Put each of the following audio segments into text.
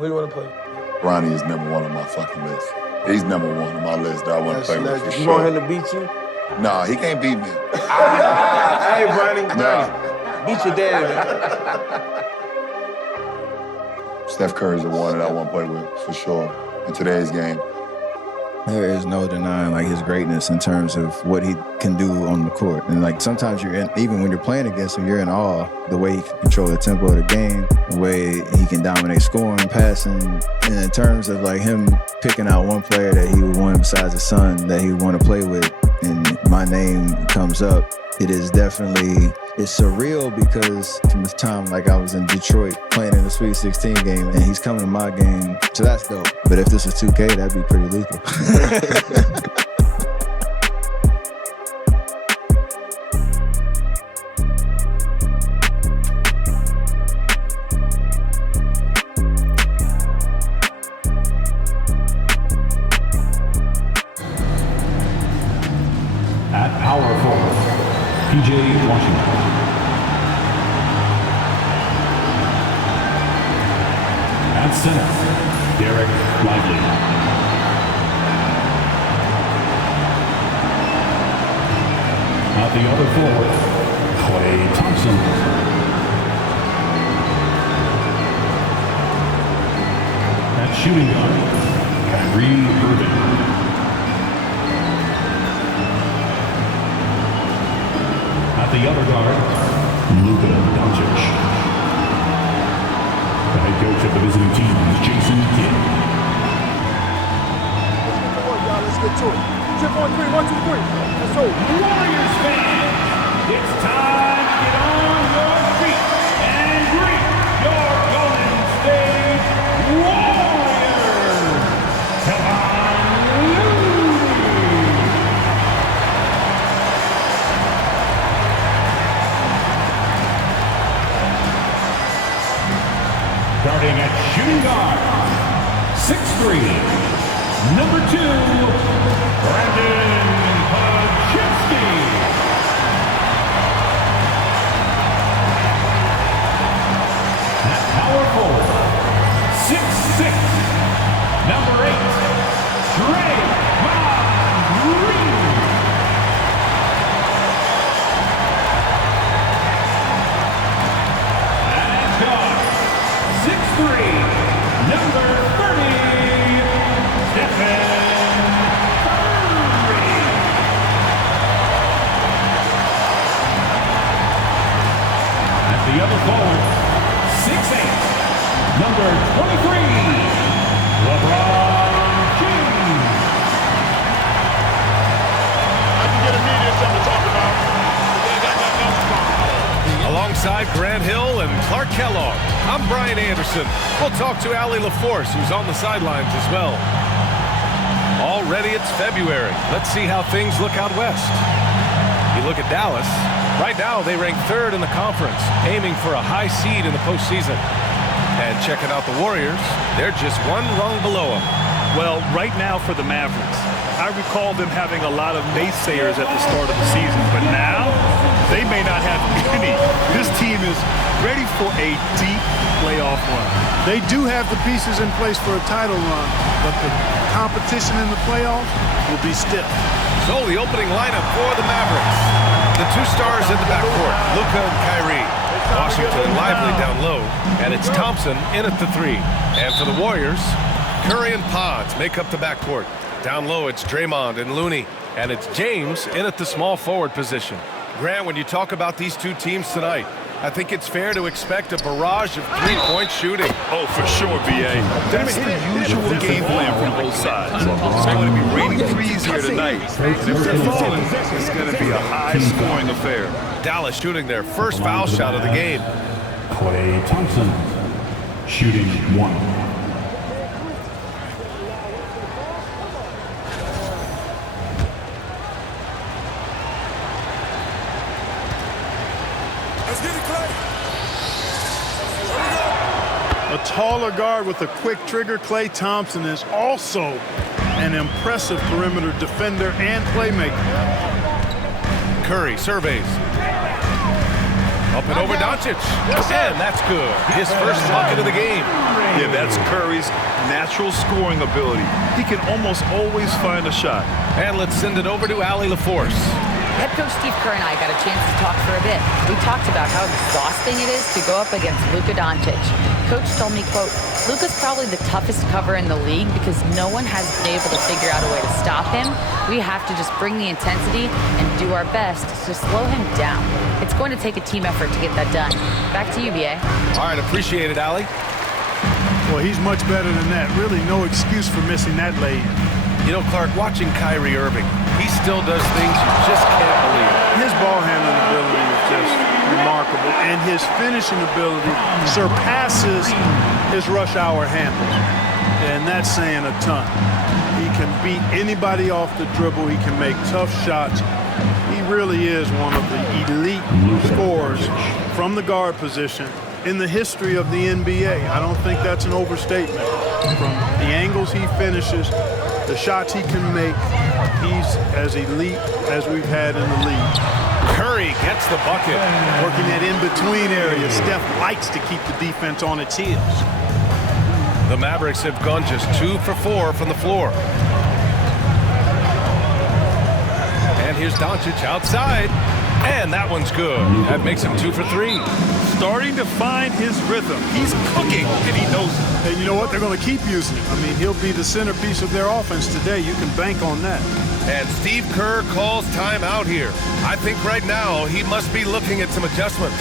Who do you want to play? Ronnie is number one on my fucking list. He's number one on my list that I want to play with for sure. You want him to beat you? Nah, he can't beat me. Hey, Bronny. Nah. Beat your daddy, man. Steph Curry's the one that I want to play with for sure in today's game. There is no denying like his greatness in terms of what he can do on the court. And like sometimes even when you're playing against him, you're in awe. The way he can control the tempo of the game, the way he can dominate scoring, passing. And in terms of like him picking out one player that he would want besides his son that he would want to play with, and my name comes up, it's surreal because from the time like I was in Detroit playing in the Sweet 16 game and he's coming to my game, so that's dope. But if this was 2K, that'd be pretty lethal. At power forward, PJ Washington. At center, Derek Lively. At the other forward, Klay Thompson. At shooting guard, Kyrie Irving. At the other guard, Luka Doncic. The head coach of the visiting team is Jason Kidd. Let's get to it. Chip on three, 1, 2, 3. Let's go. Warriors fans, it's time to get on your feet and greet your Golden State Warriors. Come on, starting at shooting guard, 6'3", number 2, Brandon Podczynski. At power forward, 6'6", number 8, Draymond Green. At guard, 6'3", number 30, Stephen Curry. At the other forward, 6'8", number 23, LeBron James. I can get immediate something to talk about. They got nothing else to talk about. Alongside Grant Hill and Clark Kellogg, I'm Brian Anderson. We'll talk to Allie LaForce, who's on the sidelines as well. Already it's February. Let's see how things look out west. You look at Dallas. Right now, they rank 3rd in the conference, aiming for a high seed in the postseason. And checking out the Warriors, they're just one rung below them. Well, right now for the Mavericks, I recall them having a lot of naysayers at the start of the season, but now they may not have any. This team is ready for a deep playoff run. They do have the pieces in place for a title run, but the competition in the playoffs will be stiff. So the opening lineup for the Mavericks. The 2 stars in the backcourt, Luka and Kyrie. Washington and Lively down low, and it's Thompson in at the 3. And for the Warriors, Curry and Pods make up the backcourt. Down low, it's Draymond and Looney, and it's James in at the small forward position. Grant, when you talk about these 2 teams tonight, I think it's fair to expect a barrage of 3-point shooting. Oh, for sure, B.A. That's the usual game plan from both sides. It's going to be raining threes here tonight. And if they're falling, it's going to be a high-scoring affair. Dallas shooting their first foul shot of the game. Klay Thompson, shooting 1. Let's get it, Klay. A taller guard with a quick trigger, Klay Thompson is also an impressive perimeter defender and playmaker. Curry surveys. Up and over Doncic. And that's good. His first bucket of the game. Yeah, that's Curry's natural scoring ability. He can almost always find a shot. And let's send it over to Allie LaForce. Head coach Steve Kerr and I got a chance to talk for a bit. We talked about how exhausting it is to go up against Luka Doncic. Coach told me, quote, Luka's probably the toughest cover in the league because no one has been able to figure out a way to stop him. We have to just bring the intensity and do our best to slow him down. It's going to take a team effort to get that done. Back to you, BA. All right, appreciate it, Allie. Well, he's much better than that. Really no excuse for missing that lay-in. You know, Clark, watching Kyrie Irving, he still does things you just can't believe. His ball handling ability is just remarkable, and his finishing ability surpasses his rush hour handle. And that's saying a ton. He can beat anybody off the dribble. He can make tough shots. He really is one of the elite scorers from the guard position in the history of the NBA. I don't think that's an overstatement. From the angles he finishes, the shots he can make, he's as elite as we've had in the league. Curry gets the bucket. Working that in-between area, Steph likes to keep the defense on its heels. The Mavericks have gone just 2 for 4 from the floor. And here's Doncic outside. And that one's good. That makes him 2 for 3. Starting to find his rhythm. He's cooking, and he knows it. And you know what? They're going to keep using him. I mean, he'll be the centerpiece of their offense today. You can bank on that. And Steve Kerr calls timeout here. I think right now he must be looking at some adjustments.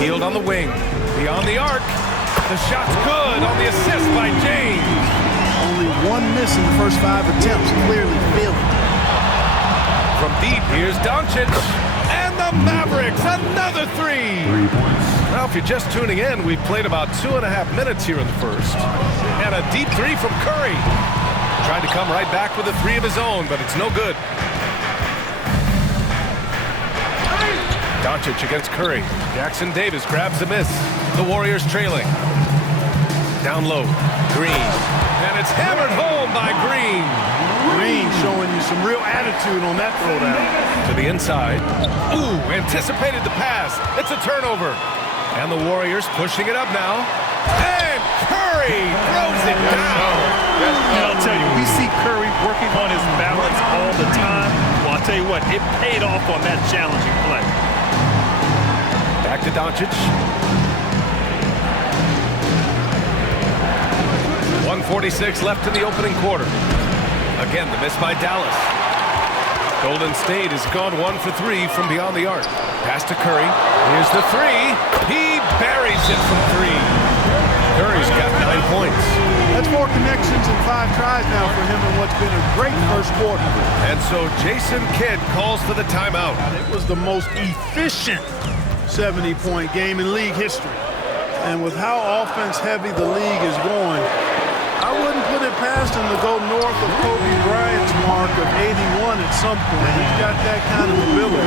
Hield on the wing. Beyond the arc. The shot's good on the assist by James. Only one miss in the first 5 attempts. Clearly failing. From deep, here's Doncic. And the Mavericks, another 3. Now, if you're just tuning in, we've played about 2.5 minutes here in the first. And a deep 3 from Curry. Tried to come right back with a 3 of his own, but it's no good. Doncic against Curry. Jackson Davis grabs the miss. The Warriors trailing. Down low, Green. And it's hammered home by Green. Green showing you some real attitude on that throwdown. To the inside. Ooh, anticipated the pass. It's a turnover. And the Warriors pushing it up now. And Curry throws it down. And I'll tell you, we see Curry working on his balance all the time. Well, I'll tell you what, it paid off on that challenging play. Back to Doncic. 1:46 left in the opening quarter. Again, the miss by Dallas. Golden State has gone 1 for 3 from beyond the arc. Pass to Curry. Here's the 3. He buries it from 3. Curry's got 9 points. That's 4 connections and 5 tries now for him in what's been a great first quarter. And so Jason Kidd calls for the timeout. It was the most efficient 70-point game in league history. And with how offense-heavy the league is going, I wouldn't put it past him to go north of Kobe Bryant's mark of 81 at some point. He's got that kind of ability.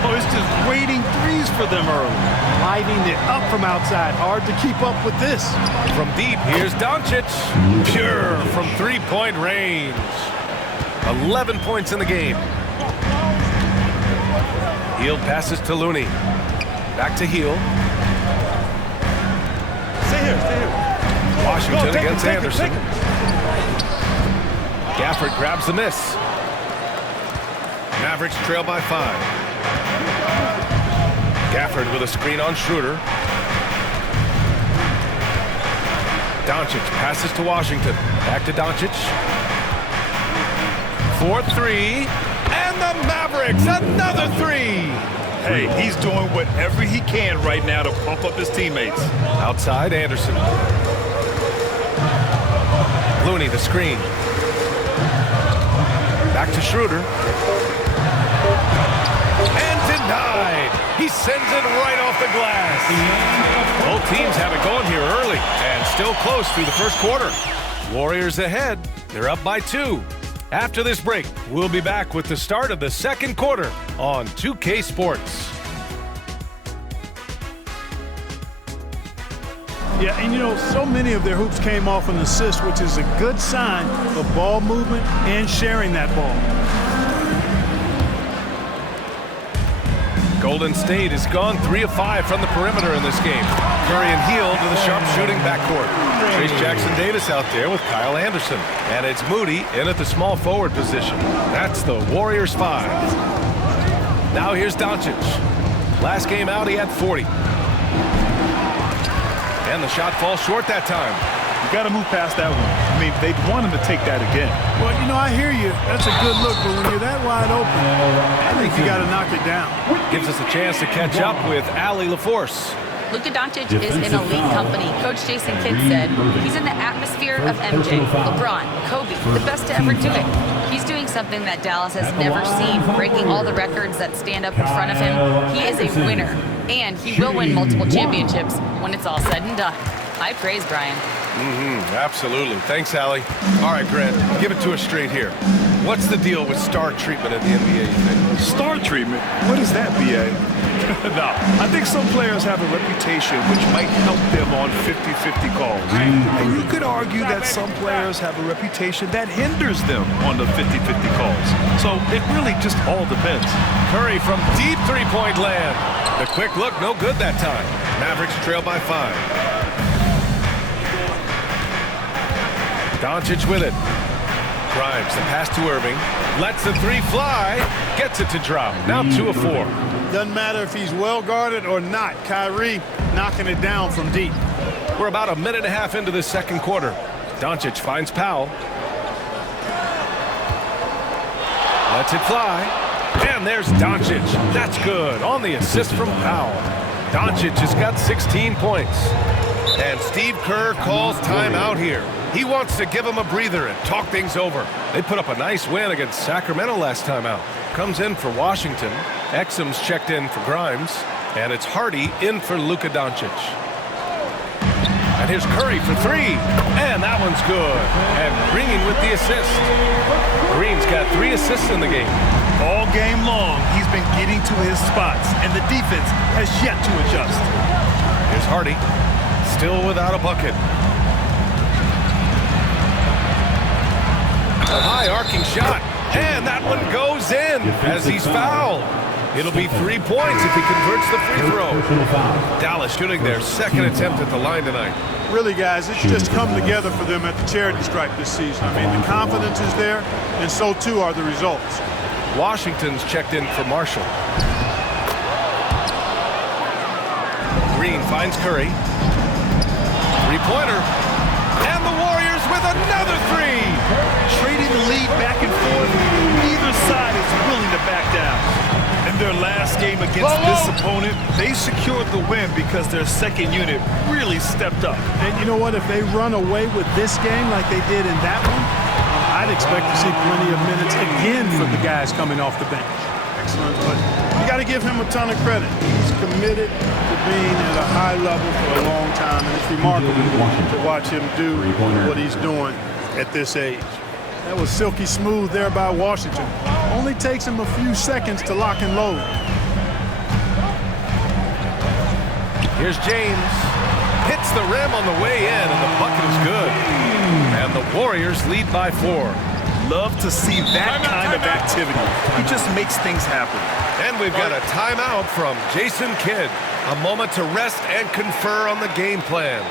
Oh, it's just waiting threes for them early. Lighting it up from outside. Hard to keep up with this. From deep, here's Doncic. Pure from three-point range. 11 points in the game. Hield passes to Looney. Back to Hield. Stay here, stay here. Washington against Anderson. Gafford grabs the miss. Mavericks trail by 5. Gafford with a screen on Schroeder. Doncic passes to Washington. Back to Doncic. 4-3. And the Mavericks, another 3. Hey, he's doing whatever he can right now to pump up his teammates. Outside, Anderson. Looney, the screen. Back to Schroeder. And denied. He sends it right off the glass. Both teams have it going here early and still close through the first quarter. Warriors ahead. They're up by 2. After this break, we'll be back with the start of the second quarter on 2K Sports. Yeah, and you know, so many of their hoops came off an assist, which is a good sign of ball movement and sharing that ball. Golden State has gone 3 of 5 from the perimeter in this game. Curry and Hield to the sharpshooting backcourt. Trace Jackson-Davis out there with Kyle Anderson. And it's Moody in at the small forward position. That's the Warriors 5. Now here's Doncic. Last game out, he had 40. And the shot falls short that time. You got to move past that one. I mean, they'd want him to take that again. Well, you know, I hear you. That's a good look, but when you're that wide open, I think you got to knock it down. Gives us a chance to catch up with Allie LaForce. Luka Doncic is in elite company. Coach Jason Kidd said he's in the atmosphere of MJ, LeBron, Kobe, the best to ever do it. He's doing something that Dallas has never seen, breaking all the records that stand up in front of him. He is a winner, and he will win multiple championships when it's all said and done. I praise Brian. Absolutely. Thanks, Allie. All right, Grant, give it to us straight here. What's the deal with star treatment in the NBA, you think? Star treatment? What is that, B.A.? No, I think some players have a reputation which might help them on 50-50 calls. And you could argue that some players have a reputation that hinders them on the 50-50 calls. So it really just all depends. Curry from deep three-point land. The quick look, no good that time. Mavericks trail by 5. Doncic with it. Grimes, the pass to Irving. Lets the three fly. Gets it to drop. Now 2 of 4. Doesn't matter if he's well guarded or not. Kyrie knocking it down from deep. We're about a minute and a half into the second quarter. Doncic finds Powell. Lets it fly. And there's Doncic. That's good. On the assist from Powell. Doncic has got 16 points. And Steve Kerr calls timeout here. He wants to give him a breather and talk things over. They put up a nice win against Sacramento last time out. Comes in for Washington. Exum's checked in for Grimes. And it's Hardy in for Luka Doncic. And here's Curry for 3. And that one's good. And Green with the assist. Green's got 3 assists in the game. All game long, he's been getting to his spots, and the defense has yet to adjust. Here's Hardy. Still without a bucket. A high arcing shot, and that one goes in as he's fouled. It'll be 3 points if he converts the free throw. Dallas shooting their second attempt at the line tonight. Really, guys, it's just come together for them at the charity stripe this season. I mean, the confidence is there, and so too are the results. Washington's checked in for Marshall. Green finds Curry. Three-pointer. And the Warriors with another 3. Trading the lead back and forth, neither side is willing to back down. In their last game against this opponent, they secured the win because their second unit really stepped up. And you know what? If they run away with this game like they did in that one, I'd expect to see plenty of minutes again for the guys coming off the bench. Excellent, but you got to give him a ton of credit. He's committed to being at a high level for a long time, and it's remarkable to watch him do what he's doing at this age. That was silky smooth there by Washington. Only takes him a few seconds to lock and load. Here's James. Hits the rim on the way in, and the bucket is good. And the Warriors lead by 4. Love to see that kind of activity. He just makes things happen. And we've got a timeout from Jason Kidd. A moment to rest and confer on the game plan.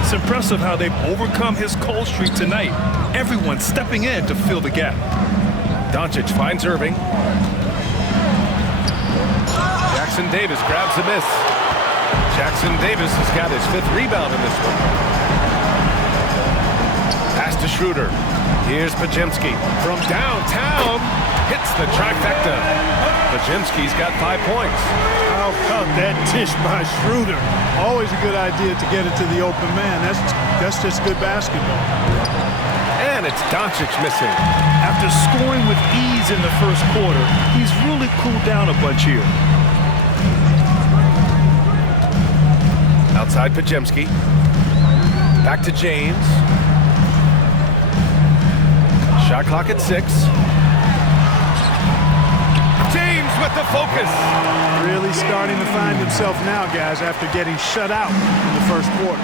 It's impressive how they've overcome his cold streak tonight. Everyone stepping in to fill the gap. Doncic finds Irving. Jackson Davis grabs the miss. Jackson Davis has got his 5th rebound in this one. Pass to Schroeder. Here's Pajemski from downtown. Hits the trifecta. Pajemski's got 5 points. How about that dish by Schroeder? Always a good idea to get it to the open man. That's just good basketball. And it's Doncic missing. After scoring with ease in the first quarter, he's really cooled down a bunch here. Outside Pajemski. Back to James. Shot clock at 6. James with the focus. Really starting to find himself now, guys, after getting shut out in the first quarter.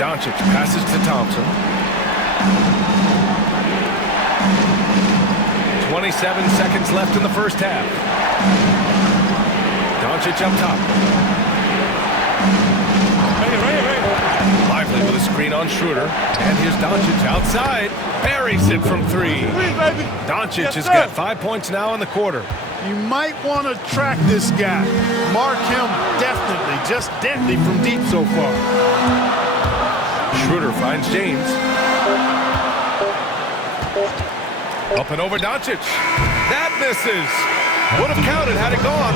Doncic passes to Thompson. 27 seconds left in the first half. Doncic up top. Lively with a screen on Schroeder. And here's Doncic outside. Buries it from three. Doncic has got 5 points now in the quarter. You might want to track this guy. Mark him definitely, just deadly from deep so far. Schroeder finds James. Up and over Doncic. That misses. Would have counted had it gone.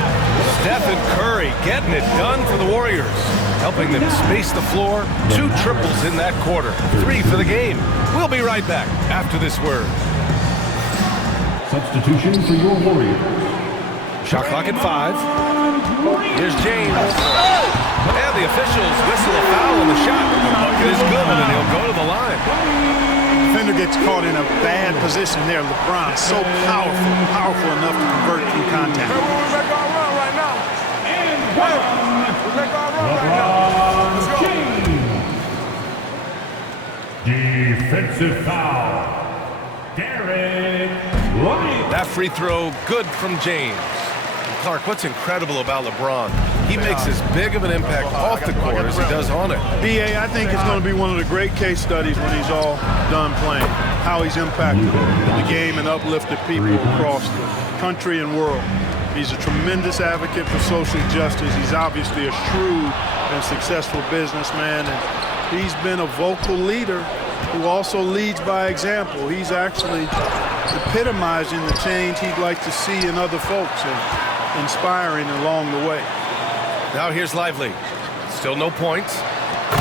Stephen Curry getting it done for the Warriors. Helping them space the floor. 2 triples in that quarter. 3 for the game. We'll be right back after this word. Substitution for your Warriors. Shot clock at 5. Here's James. And the officials whistle a foul on the shot. The bucket is good, and he'll go to the line. Defender gets caught in a bad position there. LeBron so powerful enough to convert through contact. We're back on run right now. And We're back on run right now. Let's go. defensive foul. Derek White. That free throw good from James. Clark, what's incredible about LeBron, he makes as big of an impact off the court as he does on it. BA, I think it's going to be one of the great case studies when he's all done playing, how he's impacted the game and uplifted people across the country and world. He's a tremendous advocate for social justice. He's obviously a shrewd and successful businessman, and he's been a vocal leader who also leads by example. He's actually epitomizing the change he'd like to see in other folks and inspiring along the way. Now here's Lively. Still no points.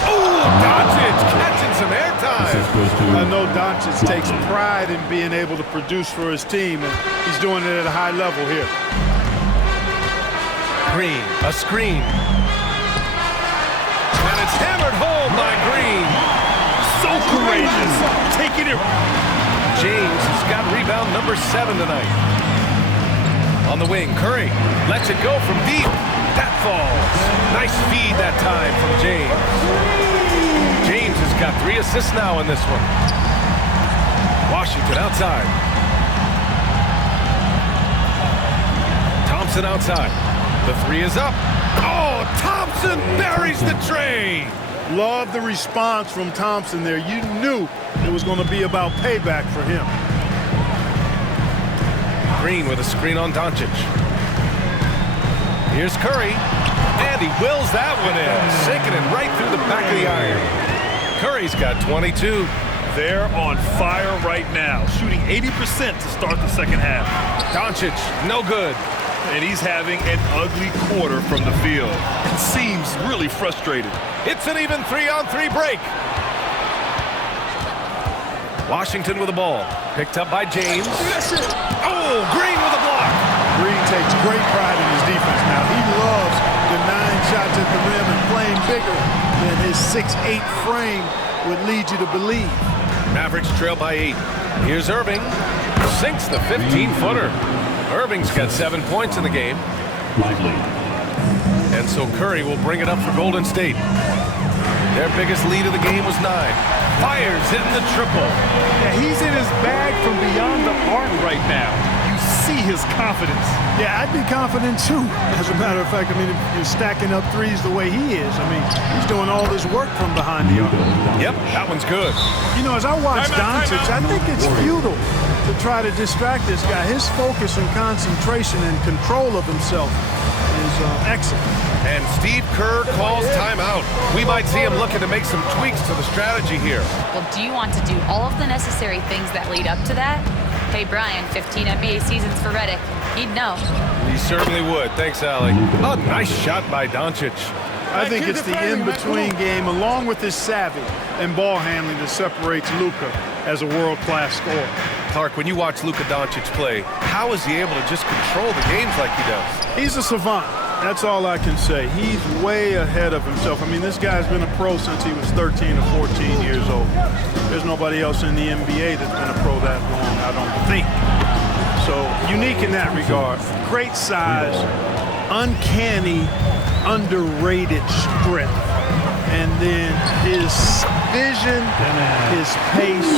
Oh, Doncic catching some airtime. I know Doncic takes pride in being able to produce for his team, and he's doing it at a high level here. Green, a screen. And it's hammered home by Green. So courageous. Taking it. James has got rebound number 7 tonight. On the wing, Curry lets it go from deep. That falls. Nice feed that time from James. James has got 3 assists now in this one. Washington outside. Thompson outside. The 3 is up. Oh, Thompson buries the tray. Love the response from Thompson there. You knew it was going to be about payback for him. Green with a screen on Doncic. Here's Curry. And he wills that one in. Sinking it right through the back of the iron. Curry's got 22. They're on fire right now, shooting 80% to start the second half. Doncic, no good. And he's having an ugly quarter from the field. It seems really frustrated. It's an even 3-on-3 break. Washington with the ball. Picked up by James. Oh, Green with a block. Green takes great pride in his defense now. He loves denying shots at the rim and playing bigger than his 6'8" frame would lead you to believe. Mavericks trail by 8. Here's Irving. Sinks the 15-footer. Irving's got 7 points in the game. Lively. And so Curry will bring it up for Golden State. Their biggest lead of the game was 9. Fires in the triple. Yeah, he's in his bag from beyond the arc right now. You see his confidence. Yeah, I'd be confident too. As a matter of fact, I mean, if you're stacking up threes the way he is, I mean, he's doing all this work from behind the arc. Yep, that one's good. You know, as I watch Doncic, I think it's futile to try to distract this guy. His focus and concentration and control of himself is excellent. And Steve Kerr calls timeout. We might see him looking to make some tweaks to the strategy here. Well, do you want to do all of the necessary things that lead up to that? Hey, Brian, 15 NBA seasons for Redick. He'd know. He certainly would. Thanks, Allie. A nice shot by Doncic. I think it's the in-between game, along with his savvy and ball handling, that separates Luka as a world-class scorer. Clark, when you watch Luka Doncic play, how is he able to just control the games like he does? He's a savant. That's all I can say. He's way ahead of himself. I mean, this guy's been a pro since he was 13 or 14 years old. There's nobody else in the NBA that's been a pro that long, I don't think. So, unique in that regard. Great size, uncanny, underrated strength. And then his vision, his pace,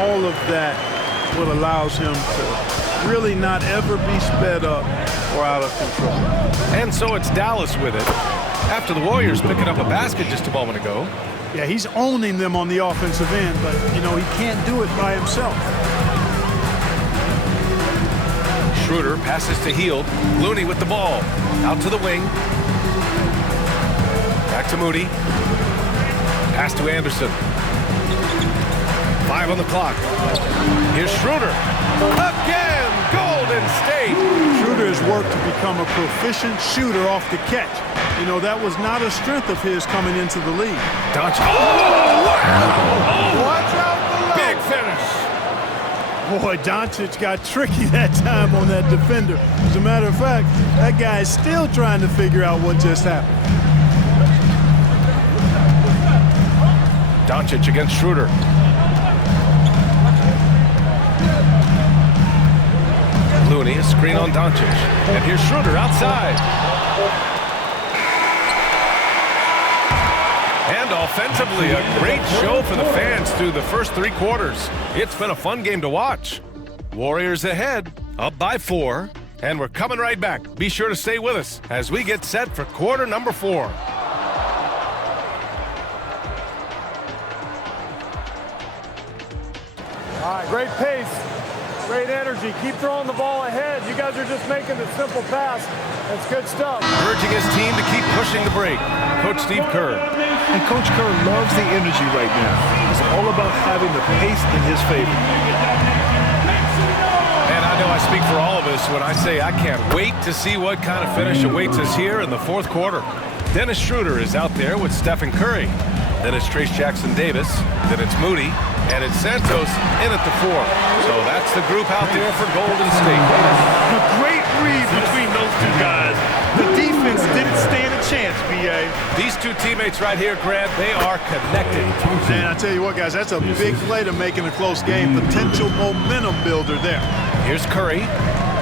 all of that what allows him to really not ever be sped up or out of control. And so it's Dallas with it. After the Warriors picking up a basket just a moment ago. Yeah, he's owning them on the offensive end, but, you know, he can't do it by himself. Schroeder passes to Hield. Looney with the ball. Out to the wing. Back to Moody. Pass to Anderson. 5 on the clock. Here's Schroeder. Again, Golden State. Schroeder has worked to become a proficient shooter off the catch. You know, that was not a strength of his coming into the league. Doncic. Oh, wow! Watch out below. Big finish. Boy, Doncic got tricky that time on that defender. As a matter of fact, that guy is still trying to figure out what just happened. Doncic against Schroeder. Looney, a screen on Doncic. And here's Schroeder outside. And offensively, a great show for the fans through the first 3 quarters. It's been a fun game to watch. Warriors ahead, up by 4. And we're coming right back. Be sure to stay with us as we get set for quarter number 4. All right, great pace, great energy. Keep throwing the ball ahead. You guys are just making the simple pass. That's good stuff. Urging his team to keep pushing the break. Coach Steve Kerr. And Coach Kerr loves the energy right now. It's all about having the pace in his favor. And I know I speak for all of us when I say I can't wait to see what kind of finish awaits us here in the 4th quarter. Dennis Schroeder is out there with Stephen Curry. Then it's Trace Jackson-Davis. Then it's Moody. And it's Santos in at the 4. So that's the group out there for Golden State. A great read between those 2 guys. The defense didn't stand a chance, B.A. These 2 teammates right here, Grant, they are connected. Man, I tell you what, guys, that's a big play to make in a close game. Potential momentum builder there. Here's Curry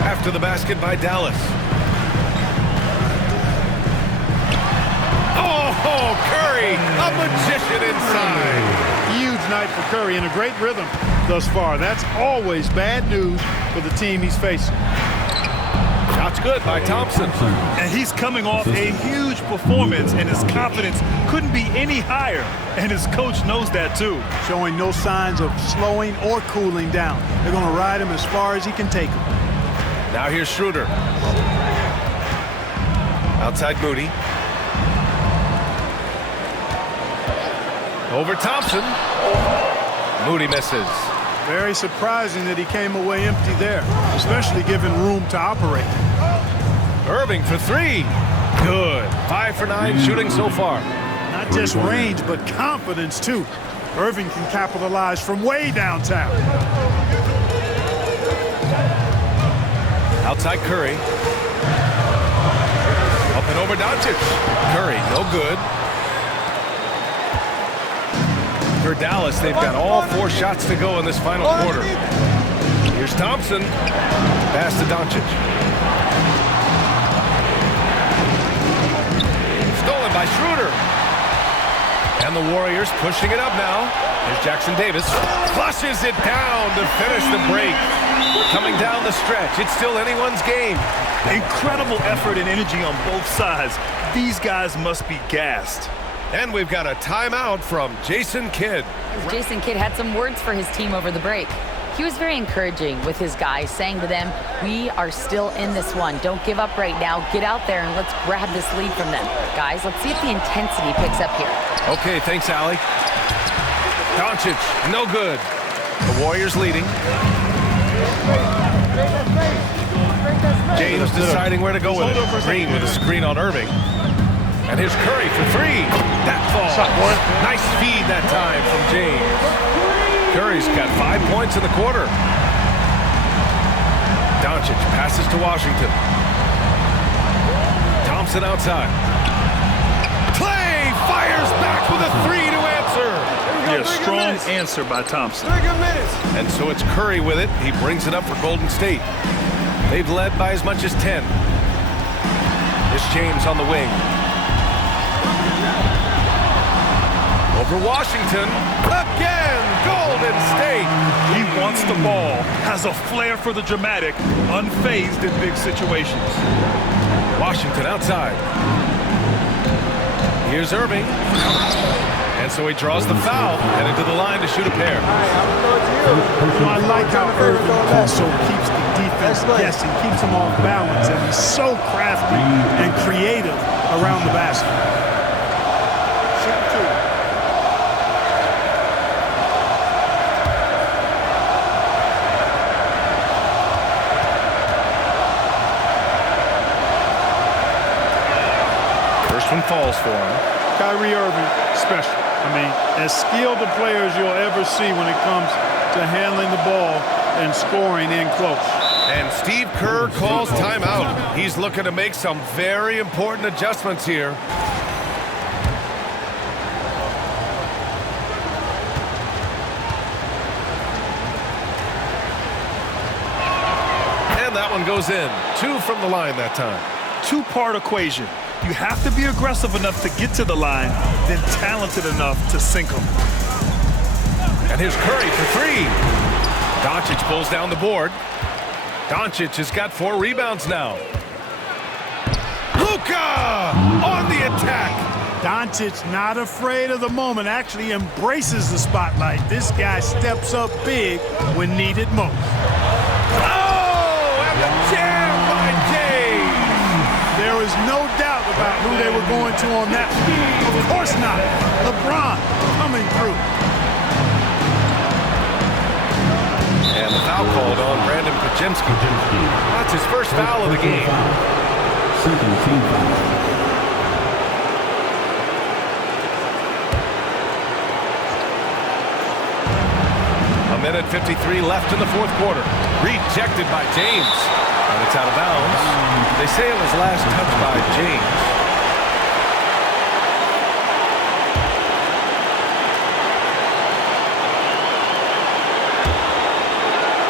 after the basket by Dallas. Oh, Curry, a magician inside. Huge night for Curry and a great rhythm thus far. That's always bad news for the team he's facing. Shot's good by Thompson. And he's coming off a huge performance, and his confidence couldn't be any higher. And his coach knows that, too. Showing no signs of slowing or cooling down. They're going to ride him as far as he can take him. Now here's Schroeder. Outside Moody. Over Thompson. Moody misses. Very surprising that he came away empty there, especially given room to operate. Irving for 3. Good. 5 for 9 shooting so far. Not just range, but confidence, too. Irving can capitalize from way downtown. Outside Curry. Up and over Doncic. Curry, no good. For Dallas, they've got all 4 shots to go in this final quarter. Here's Thompson. Pass to Doncic. Stolen by Schroeder. And the Warriors pushing it up now. Here's Jackson-Davis. Flushes it down to finish the break. Coming down the stretch. It's still anyone's game. Incredible effort and energy on both sides. These guys must be gassed. And we've got a timeout from Jason Kidd. Jason Kidd had some words for his team over the break. He was very encouraging with his guys, saying to them, we are still in this one. Don't give up right now. Get out there and let's grab this lead from them. Guys, let's see if the intensity picks up here. Okay, thanks, Allie. Doncic, no good. The Warriors leading. James deciding where to go with it. Green with a screen on Irving. And here's Curry for 3. That falls. Nice feed that time from James. Curry's got 5 points in the quarter. Doncic passes to Washington. Thompson outside. Klay fires back with a 3 to answer. Yeah, strong answer by Thompson. 3 good minutes. And so it's Curry with it. He brings it up for Golden State. They've led by as much as 10. Here's James on the wing. For Washington, again, Golden State. He wants the ball, has a flair for the dramatic, unfazed in big situations. Washington outside. Here's Irving. And so he draws the foul, headed to the line to shoot a pair. I like how Irving also keeps the defense guessing, keeps them off balance, and he's so crafty and creative around the basket. First one falls for him. Kyrie Irving, special. I mean, as skilled a player as you'll ever see when it comes to handling the ball and scoring in close. And Steve Kerr calls timeout. He's looking to make some very important adjustments here. And that one goes in. 2 from the line that time. Two-part equation. You have to be aggressive enough to get to the line, then talented enough to sink them. And here's Curry for 3. Doncic pulls down the board. Doncic has got 4 rebounds now. Luka on the attack. Doncic not afraid of the moment, actually embraces the spotlight. This guy steps up big when needed most. Oh, and the jam by James. There was no doubt about who they were going to on that one. Of course not. LeBron coming through. And the foul called on Brandon Pajemski. That's his first foul of the game. Second team foul. A minute 53 left in the fourth quarter. Rejected by James. And it's out of bounds. They say it was last touched by James.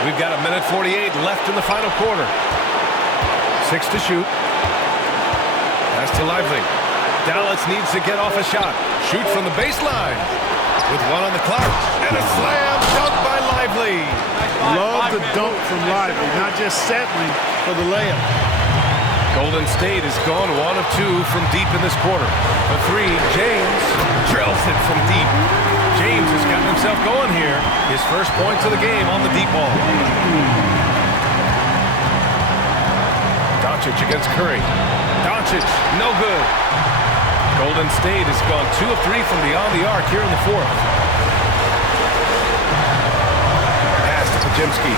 We've got a minute 48 left in the final quarter. 6 to shoot. Pass to Lively. Dallas needs to get off a shot. Shoot from the baseline. With 1 on the clock. And a slam dunk by Lively. Love the dunk from Lively, not just settling for the layup. Golden State has gone 1 of 2 from deep in this quarter. A 3, James drills it from deep. James has gotten himself going here. His first points of the game on the deep ball. Doncic against Curry. Doncic, no good. Golden State has gone 2 of 3 from beyond the arc here in the fourth. Pass to Pajemski.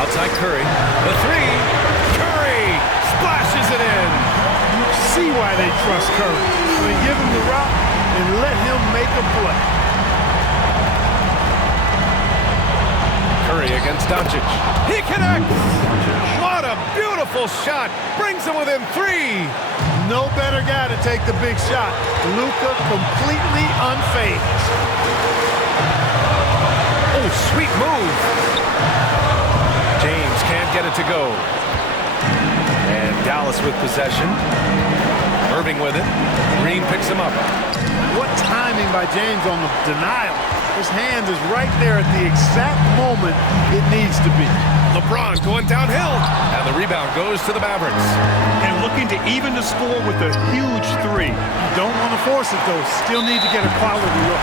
Outside Curry. The 3. Curry splashes it in. You see why they trust Curry. They give him the rock and let him make a play. Curry against Doncic. He connects. What a beautiful shot. Brings him within 3. No better guy to take the big shot. Luka completely unfazed. Oh, sweet move. James can't get it to go. And Dallas with possession. Irving with it. Green picks him up. What timing by James on the denial. His hand is right there at the exact moment it needs to be. LeBron going downhill. And the rebound goes to the Mavericks. And looking to even the score with a huge 3. Don't want to force it, though. Still need to get a quality look.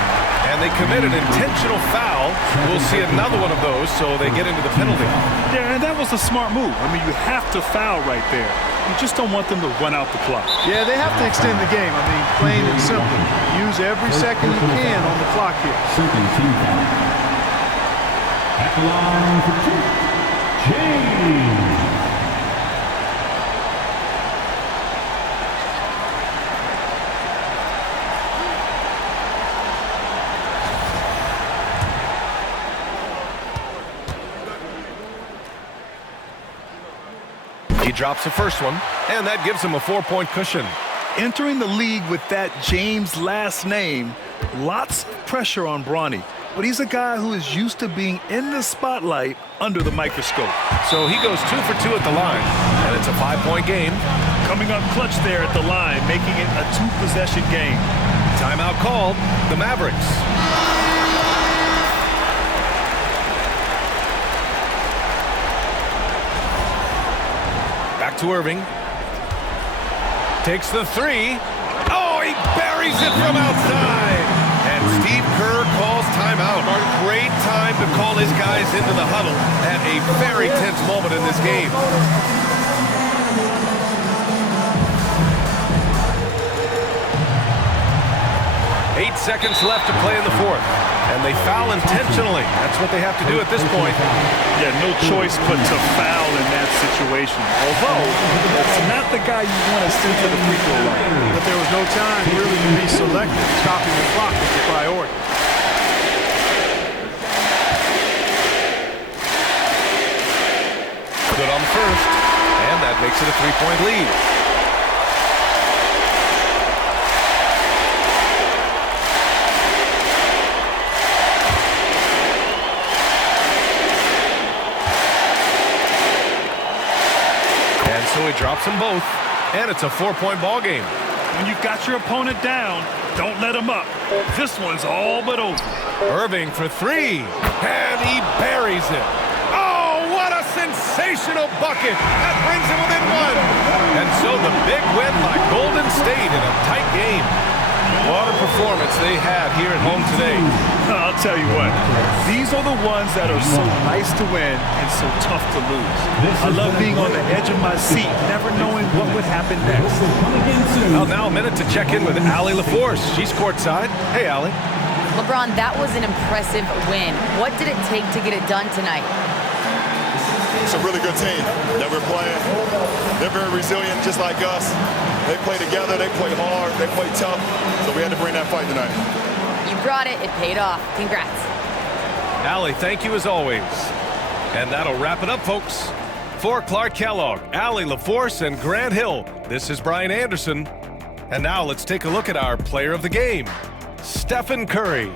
And they commit an intentional foul. We'll see another one of those, so they get into the penalty. Yeah, and that was a smart move. I mean, you have to foul right there. You just don't want them to run out the clock. Yeah, they have to extend the game. I mean, plain and simple. Use every second you can on the clock here. Second team foul. At the line for 2, James. He drops the first one, and that gives him a 4-point cushion. Entering the league with that James last name, lots of pressure on Bronny. But he's a guy who is used to being in the spotlight under the microscope. So he goes 2 for 2 at the line, and it's a 5-point game. Coming up clutch there at the line, making it a 2-possession game. Timeout called. The Mavericks. Back to Irving. Takes the three. Oh, he buries it from outside. And Steve Kerr calls timeout. Great time to call his guys into the huddle at a very tense moment in this game. 8 seconds left to play in the fourth. And they foul intentionally. That's what they have to do at this point. Yeah, no choice but to foul in that situation. Although, that's not the guy you want to send to the free throw line. But there was no time really to be selective. Stopping the clock was the priority. Good on first, and that makes it a 3-point lead. And so he drops them both, and it's a 4-point ball game. When you've got your opponent down, don't let him up. This one's all but over. Irving for three, and he buries it. Oh, what a sensational bucket. That brings him within one. And so the big win by Golden State in a tight game. What a performance they had here at home today. I'll tell you what, these are the ones that are so nice to win and so tough to lose. I love being on the edge of my seat, never knowing what would happen next. Well, now a minute to check in with Allie LaForce. She's courtside. Hey, Allie. LeBron, that was an impressive win. What did it take to get it done tonight? It's a really good team that we're playing. They're very resilient, just like us. They play together, they play hard, they play tough. So we had to bring that fight tonight. You brought it. It paid off. Congrats. Allie, thank you as always. And that'll wrap it up, folks. For Clark Kellogg, Allie LaForce, and Grant Hill, this is Brian Anderson. And now let's take a look at our player of the game, Stephen Curry.